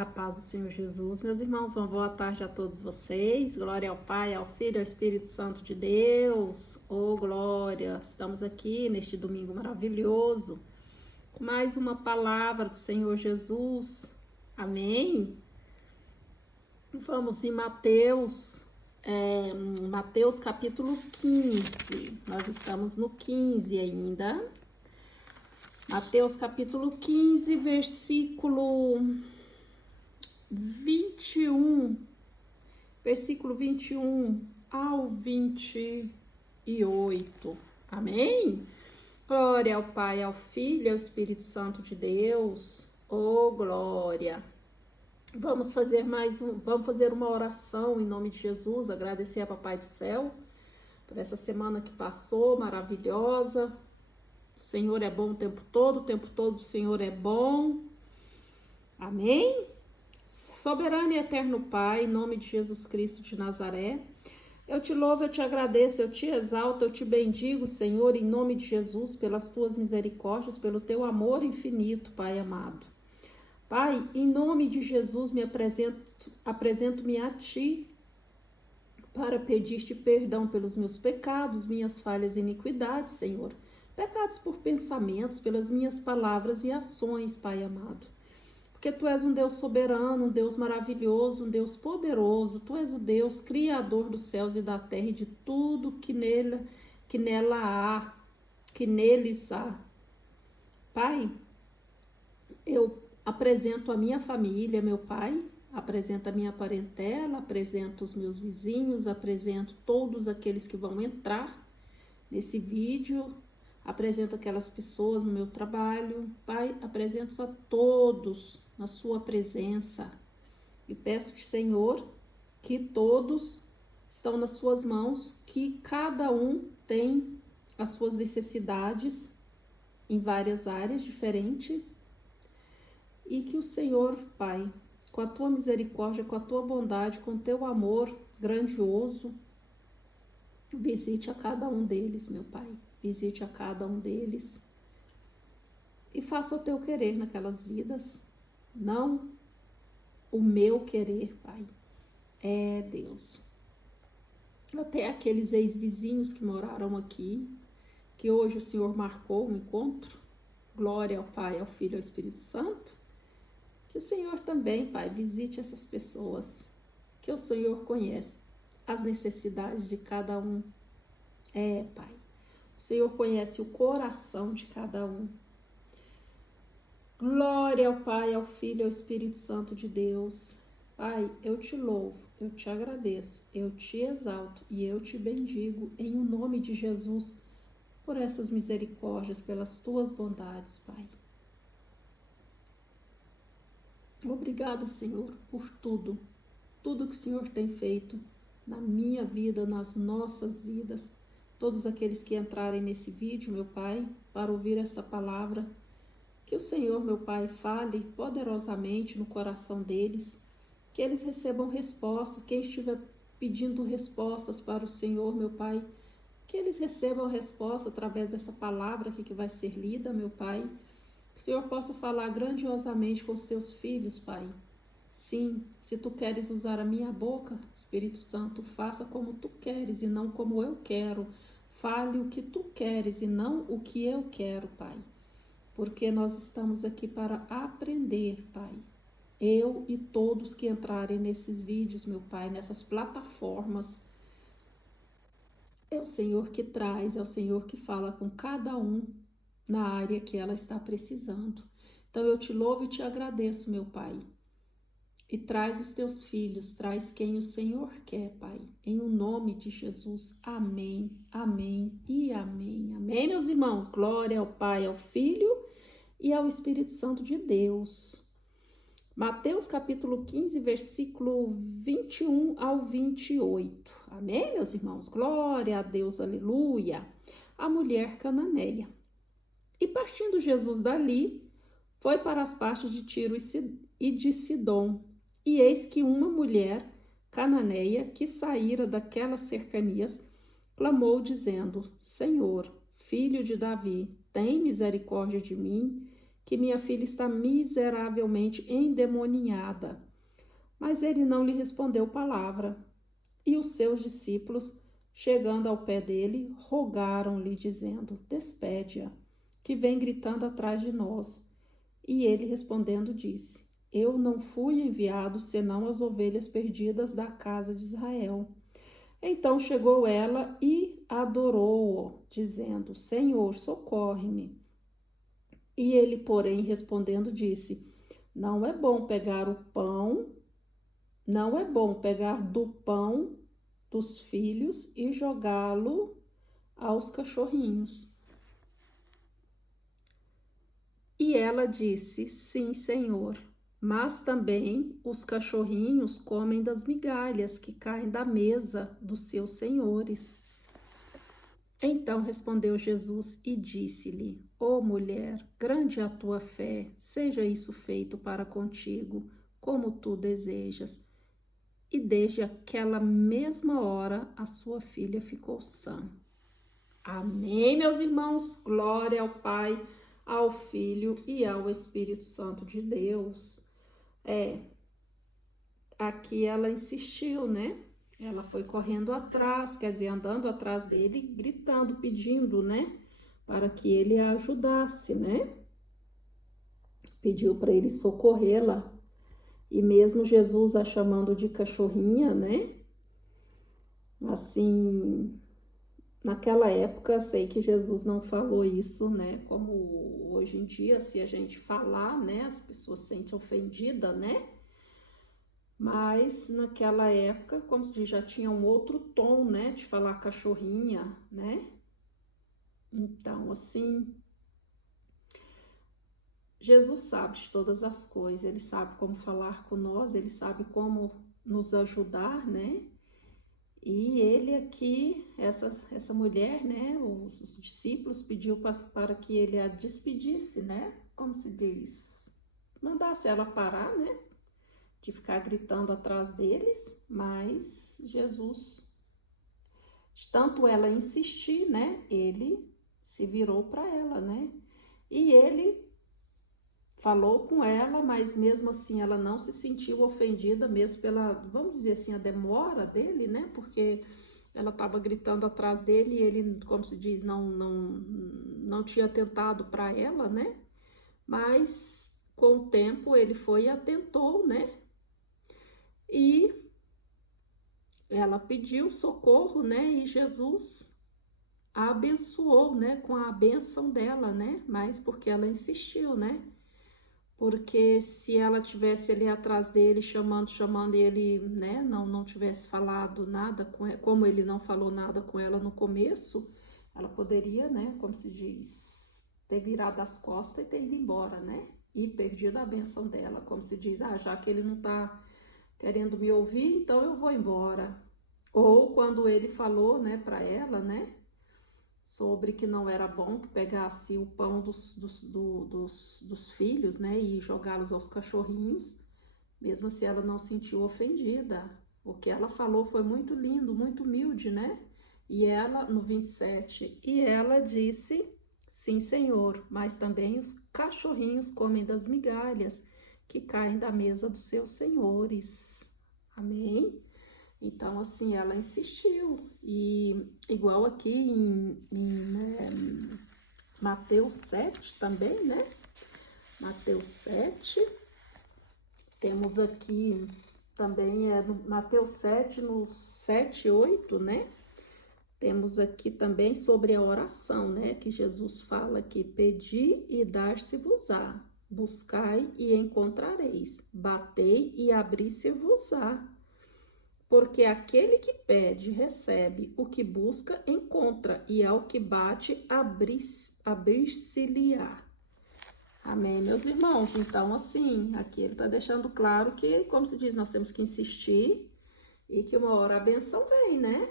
A paz do Senhor Jesus. Meus irmãos, uma boa tarde a todos vocês. Glória ao Pai, ao Filho e ao Espírito Santo de Deus. Oh, glória! Estamos aqui neste domingo maravilhoso com mais uma palavra do Senhor Jesus. Amém? Vamos em Mateus capítulo 15. Nós estamos no 15 ainda. Mateus capítulo 15, versículo 21 ao 28. Amém? Glória ao Pai, ao Filho e ao Espírito Santo de Deus. Oh, glória! Vamos fazer uma oração em nome de Jesus, agradecer a Papai do Céu por essa semana que passou, maravilhosa. O Senhor é bom o tempo todo o Senhor é bom. Amém? Soberano e eterno Pai, em nome de Jesus Cristo de Nazaré, eu te louvo, eu te agradeço, eu te exalto, eu te bendigo, Senhor, em nome de Jesus, pelas tuas misericórdias, pelo teu amor infinito, Pai amado. Pai, em nome de Jesus, apresento-me a ti para pedir-te perdão pelos meus pecados, minhas falhas e iniquidades, Senhor. Pecados por pensamentos, pelas minhas palavras e ações, Pai amado. Porque tu és um Deus soberano, um Deus maravilhoso, um Deus poderoso. Tu és o Deus criador dos céus e da terra e de tudo que neles há. Pai, eu apresento a minha família, meu pai, apresento a minha parentela, apresento os meus vizinhos, apresento todos aqueles que vão entrar nesse vídeo, apresento aquelas pessoas no meu trabalho. Pai, apresento a todos na sua presença e peço-te, Senhor, que todos estão nas suas mãos, que cada um tem as suas necessidades em várias áreas diferentes e que o Senhor, Pai, com a tua misericórdia, com a tua bondade, com o teu amor grandioso, visite a cada um deles, meu Pai. Visite a cada um deles e faça o teu querer naquelas vidas, não o meu querer, Pai. É Deus. Até aqueles ex-vizinhos que moraram aqui, que hoje o Senhor marcou um encontro, glória ao Pai, ao Filho e ao Espírito Santo, que o Senhor também, Pai, visite essas pessoas, que o Senhor conhece as necessidades de cada um. É, Pai. O Senhor conhece o coração de cada um. Glória ao Pai, ao Filho e ao Espírito Santo de Deus. Pai, eu te louvo, eu te agradeço, eu te exalto e eu te bendigo em o nome de Jesus por essas misericórdias, pelas tuas bondades, Pai. Obrigada, Senhor, por tudo que o Senhor tem feito na minha vida, nas nossas vidas. Todos aqueles que entrarem nesse vídeo, meu Pai, para ouvir esta palavra, que o Senhor, meu Pai, fale poderosamente no coração deles, que eles recebam resposta, quem estiver pedindo respostas para o Senhor, meu Pai, que eles recebam resposta através dessa palavra aqui que vai ser lida, meu Pai, que o Senhor possa falar grandiosamente com os teus filhos, Pai. Sim, se tu queres usar a minha boca, Espírito Santo, faça como tu queres e não como eu quero. Fale o que tu queres e não o que eu quero, Pai. Porque nós estamos aqui para aprender, Pai. Eu e todos que entrarem nesses vídeos, meu Pai, nessas plataformas. É o Senhor que traz, é o Senhor que fala com cada um na área que ela está precisando. Então eu te louvo e te agradeço, meu Pai. E traz os teus filhos, traz quem o Senhor quer, Pai. Em o nome de Jesus. Amém, amém e amém. Amém, meus irmãos? Glória ao Pai, ao Filho e ao Espírito Santo de Deus. Mateus capítulo 15, versículo 21 ao 28. Amém, meus irmãos? Glória a Deus, aleluia. A mulher cananeia. E partindo Jesus dali, foi para as partes de Tiro e de Sidom. E eis que uma mulher cananeia que saíra daquelas cercanias clamou dizendo: Senhor, filho de Davi, tem misericórdia de mim, que minha filha está miseravelmente endemoniada. Mas ele não lhe respondeu palavra. E os seus discípulos, chegando ao pé dele, rogaram-lhe, dizendo: Despede-a, que vem gritando atrás de nós. E ele respondendo disse: Eu não fui enviado senão as ovelhas perdidas da casa de Israel. Então chegou ela e adorou-o, dizendo: Senhor, socorre-me. E ele, porém, respondendo, disse: Não é bom pegar do pão dos filhos e jogá-lo aos cachorrinhos. E ela disse: Sim, Senhor, mas também os cachorrinhos comem das migalhas que caem da mesa dos seus senhores. Então respondeu Jesus e disse-lhe: Ó mulher, grande é a tua fé, seja isso feito para contigo, como tu desejas. E desde aquela mesma hora a sua filha ficou sã. Amém, meus irmãos? Glória ao Pai, ao Filho e ao Espírito Santo de Deus. Aqui ela insistiu, né? Ela foi correndo atrás, quer dizer, andando atrás dele, gritando, pedindo, né? Para que ele a ajudasse, né? Pediu para ele socorrê-la. E mesmo Jesus a chamando de cachorrinha, né? Assim, naquela época, sei que Jesus não falou isso, né? Como hoje em dia, se a gente falar, né? As pessoas se sentem ofendidas, né? Mas naquela época, como se diz, já tinha um outro tom, né? De falar cachorrinha, né? Então, assim, Jesus sabe de todas as coisas, ele sabe como falar com nós, ele sabe como nos ajudar, né? E ele aqui, essa mulher, né? Os discípulos pediu para que ele a despedisse, né? Como se diz? Mandasse ela parar, né? De ficar gritando atrás deles, mas Jesus, de tanto ela insistir, né? Ele se virou para ela, né? E ele falou com ela, mas mesmo assim ela não se sentiu ofendida, mesmo pela, vamos dizer assim, a demora dele, né? Porque ela estava gritando atrás dele e ele, como se diz, não tinha atentado para ela, né? Mas com o tempo ele foi e atentou, né? E ela pediu socorro, né? E Jesus a abençoou, né? Com a benção dela, né? Mas porque ela insistiu, né? Porque se ela tivesse ali atrás dele, chamando, e ele, né, não tivesse falado nada com ela, como ele não falou nada com ela no começo, ela poderia, né, como se diz, ter virado as costas e ter ido embora, né, e perdido a benção dela, como se diz, já que ele não tá querendo me ouvir, então eu vou embora. Ou quando ele falou, né, para ela, né, sobre que não era bom que pegasse o pão dos filhos, né, e jogá-los aos cachorrinhos, mesmo assim ela não se sentiu ofendida. O que ela falou foi muito lindo, muito humilde, né? E ela, no 27, e ela disse: Sim, Senhor, mas também os cachorrinhos comem das migalhas que caem da mesa dos seus senhores. Amém? Então, assim, ela insistiu. E igual aqui em Mateus 7 também, né? Mateus 7, temos aqui também, no Mateus 7, no 7, 8, né? Temos aqui também sobre a oração, né? Que Jesus fala que pedi e dar-se-vos-á, buscai e encontrareis, batei e abri-se-vos-á. Porque aquele que pede, recebe, o que busca, encontra, e ao que bate, abrir-se-lhe-á. Amém, meus irmãos? Então, assim, aqui ele está deixando claro que, como se diz, nós temos que insistir e que uma hora a benção vem, né?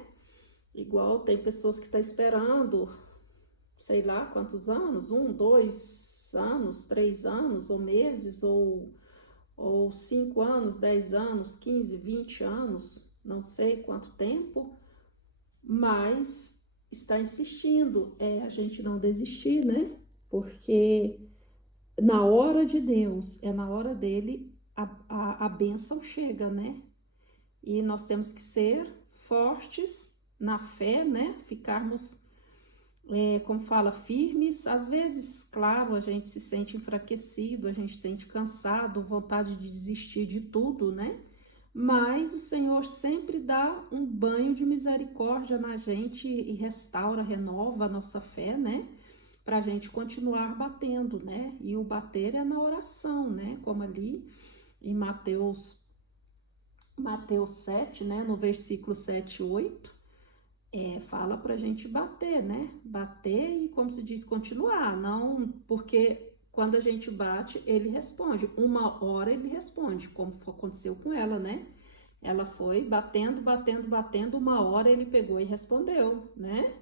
Igual tem pessoas que estão esperando, sei lá quantos anos, 1, 2 anos, 3 anos, ou meses, ou 5 anos, 10 anos, 15, 20 anos, não sei quanto tempo, mas está insistindo. A gente não desistir, né? Porque na hora de Deus, é na hora dele, a bênção chega, né? E nós temos que ser fortes na fé, né? Ficarmos, como fala, firmes. Às vezes, claro, a gente se sente enfraquecido, a gente se sente cansado, vontade de desistir de tudo, né? Mas o Senhor sempre dá um banho de misericórdia na gente e restaura, renova a nossa fé, né? Para a gente continuar batendo, né? E o bater é na oração, né? Como ali em Mateus 7, né? No versículo 7 e 8, fala para a gente bater, né? Bater e, como se diz, continuar, não porque quando a gente bate, ele responde. Uma hora ele responde, como aconteceu com ela, né? Ela foi batendo, batendo, batendo, uma hora ele pegou e respondeu, né?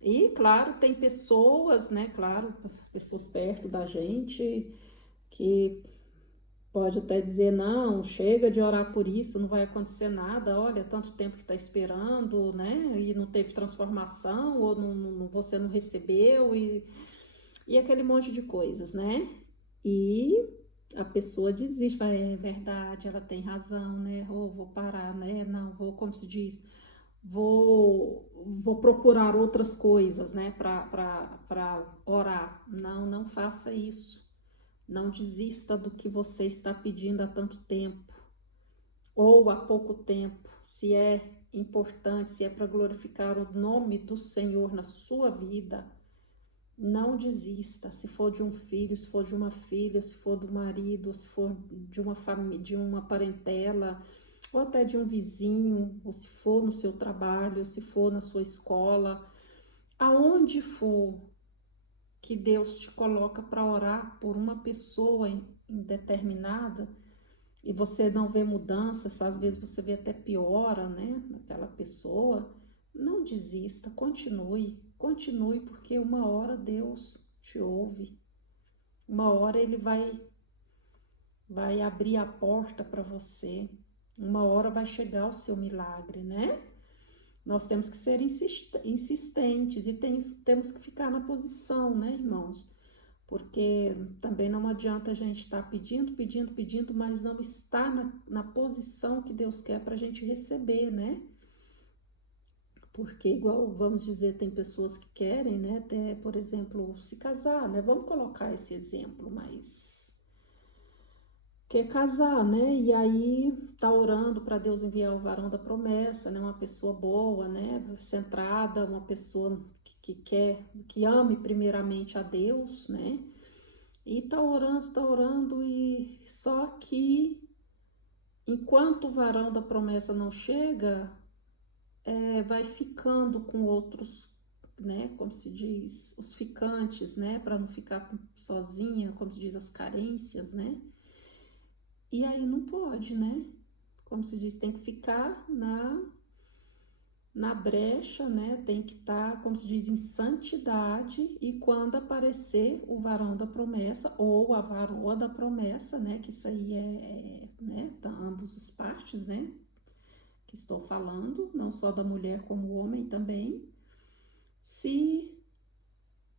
E, claro, tem pessoas, né? Claro, pessoas perto da gente que pode até dizer, não, chega de orar por isso, não vai acontecer nada, olha, tanto tempo que está esperando, né? E não teve transformação, ou você não recebeu, e aquele monte de coisas, né? E a pessoa desiste, fala, é verdade, ela tem razão, né? Ou vou parar, né? Não, vou, como se diz, vou procurar outras coisas, né? Para orar. Não, não faça isso. Não desista do que você está pedindo há tanto tempo, ou há pouco tempo, se é importante, se é para glorificar o nome do Senhor na sua vida. Não desista, se for de um filho, se for de uma filha, se for do marido, se for de uma família, de uma parentela, ou até de um vizinho, ou se for no seu trabalho, se for na sua escola, aonde for que Deus te coloca para orar por uma pessoa indeterminada e você não vê mudanças, às vezes você vê até piora, né, naquela pessoa, não desista, continue, continue, porque uma hora Deus te ouve, uma hora Ele vai abrir a porta para você, uma hora vai chegar o seu milagre, né? Nós temos que ser insistentes e temos que ficar na posição, né, irmãos? Porque também não adianta a gente estar pedindo, pedindo, pedindo, mas não estar na posição que Deus quer para a gente receber, né? Porque, igual, vamos dizer, tem pessoas que querem, né, até, por exemplo, se casar, né? Vamos colocar esse exemplo, mas quer casar, né? E aí tá orando para Deus enviar o varão da promessa, né? Uma pessoa boa, né? Centrada, uma pessoa que quer, que ame primeiramente a Deus, né? E tá orando, e só que enquanto o varão da promessa não chega, vai ficando com outros, né? Como se diz, os ficantes, né? Para não ficar sozinha, como se diz, as carências, né? E aí não pode, né? Como se diz, tem que ficar na brecha, né? Tem que estar, como se diz, em santidade, e quando aparecer o varão da promessa ou a varoa da promessa, né? Que isso aí né? Tá ambos as partes, né? Que estou falando, não só da mulher como o homem também.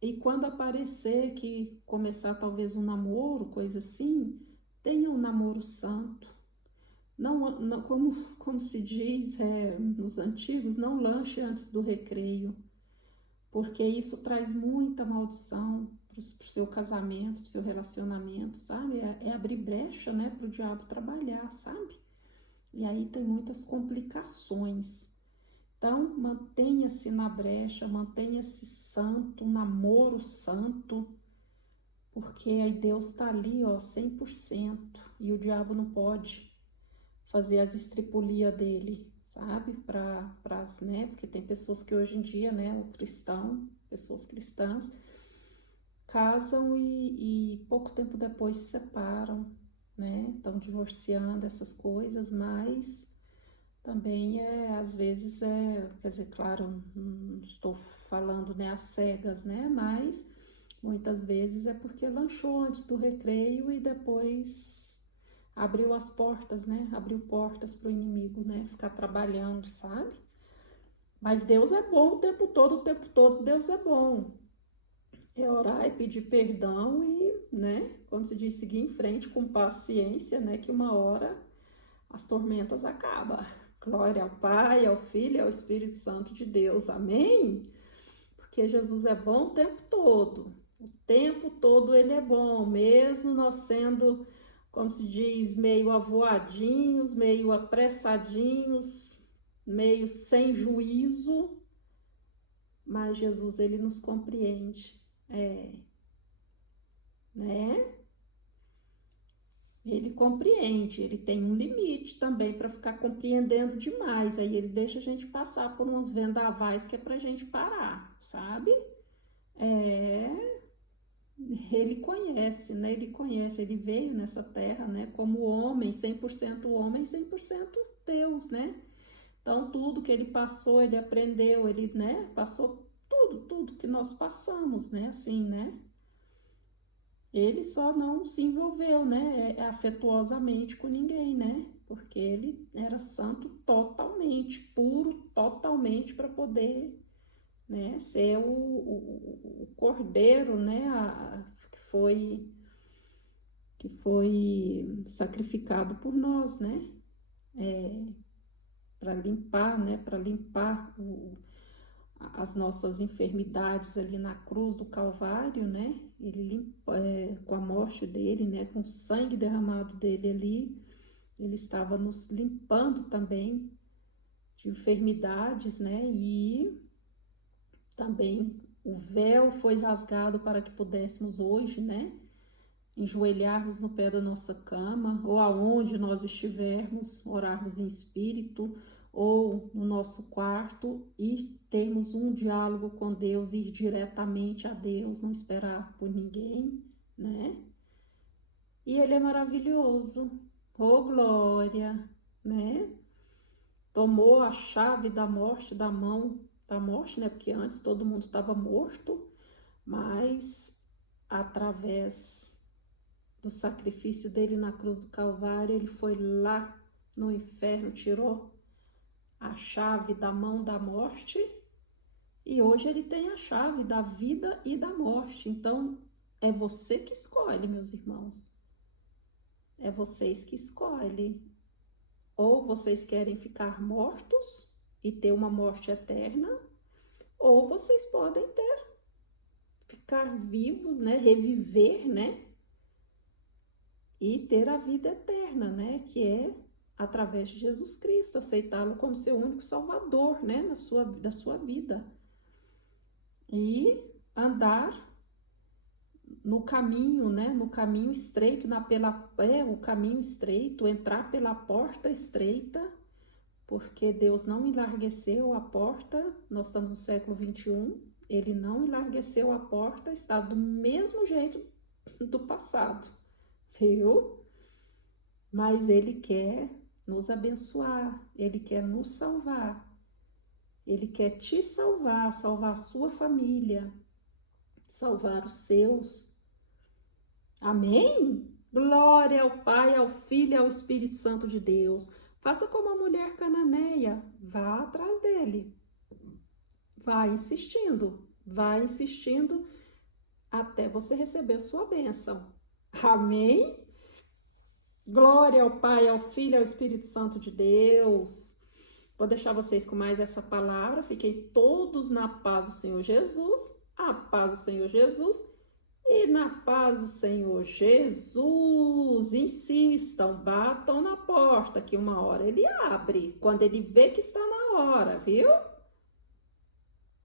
E quando aparecer que começar talvez um namoro, coisa assim, tenha um namoro santo. Não, não, como se diz nos antigos, não lanche antes do recreio, porque isso traz muita maldição para o seu casamento, para o seu relacionamento, sabe? É abrir brecha, né, para o diabo trabalhar, sabe? E aí tem muitas complicações. Então, mantenha-se na brecha, mantenha-se santo, um namoro santo, porque aí Deus está ali, ó, 100%, e o diabo não pode fazer as estripulias dele, sabe? Né? Porque tem pessoas que hoje em dia, né, pessoas cristãs, casam e pouco tempo depois se separam, né? Estão divorciando, essas coisas, mas também às vezes quer dizer, claro, não estou falando, né, às cegas, né? Mas muitas vezes é porque lanchou antes do recreio e depois abriu as portas, né? Abriu portas para o inimigo, né? Ficar trabalhando, sabe? Mas Deus é bom o tempo todo Deus é bom. É orar e pedir perdão e, né, como se diz, seguir em frente com paciência, né, que uma hora as tormentas acabam. Glória ao Pai, ao Filho e ao Espírito Santo de Deus. Amém? Porque Jesus é bom o tempo todo. O tempo todo ele é bom, mesmo nós sendo, como se diz, meio avoadinhos, meio apressadinhos, meio sem juízo, mas Jesus ele nos compreende. Né? Ele compreende, ele tem um limite também para ficar compreendendo demais. Aí ele deixa a gente passar por uns vendavais que é para a gente parar, sabe? É, ele conhece, né? Ele conhece, ele veio nessa terra, né? Como homem, 100% homem, 100% Deus, né? Então, tudo que ele passou, ele aprendeu, ele, né? Passou tudo que nós passamos, né? Assim, né? Ele só não se envolveu, né, afetuosamente com ninguém, né? Porque ele era santo totalmente, puro totalmente para poder, né, ser o cordeiro, né, que foi sacrificado por nós, né? Para limpar, né, para limpar as nossas enfermidades ali na cruz do Calvário, né? Ele limpa, com a morte dele, né? Com o sangue derramado dele ali, ele estava nos limpando também de enfermidades, né? E também o véu foi rasgado para que pudéssemos hoje, né? Enjoelharmos no pé da nossa cama, ou aonde nós estivermos, orarmos em espírito, ou no nosso quarto e termos um diálogo com Deus, ir diretamente a Deus, não esperar por ninguém, né? E Ele é maravilhoso, oh glória, né? Tomou a chave da morte da mão da morte, né? Porque antes todo mundo estava morto, mas através do sacrifício dele na cruz do Calvário, ele foi lá no inferno, tirou a chave da mão da morte e hoje ele tem a chave da vida e da morte. Então, é você que escolhe, meus irmãos. É vocês que escolhem. Ou vocês querem ficar mortos e ter uma morte eterna, ou vocês podem ficar vivos, né, reviver, né, e ter a vida eterna, né, que é através de Jesus Cristo, aceitá-lo como seu único salvador, né, da sua vida. E andar no caminho, né, no caminho estreito, o caminho estreito, entrar pela porta estreita, porque Deus não enlargueceu a porta, nós estamos no século 21, ele não enlargueceu a porta, está do mesmo jeito do passado, viu? Mas ele quer nos abençoar, ele quer nos salvar, ele quer te salvar, salvar a sua família, salvar os seus. Amém? Glória ao Pai, ao Filho e ao Espírito Santo de Deus. Faça como a mulher cananeia, vá atrás dele. Vai insistindo até você receber a sua bênção. Amém? Glória ao Pai, ao Filho e ao Espírito Santo de Deus. Vou deixar vocês com mais essa palavra. Fiquem todos na paz do Senhor Jesus. A paz do Senhor Jesus. E na paz do Senhor Jesus, insistam, batam na porta, que uma hora ele abre, quando ele vê que está na hora, viu?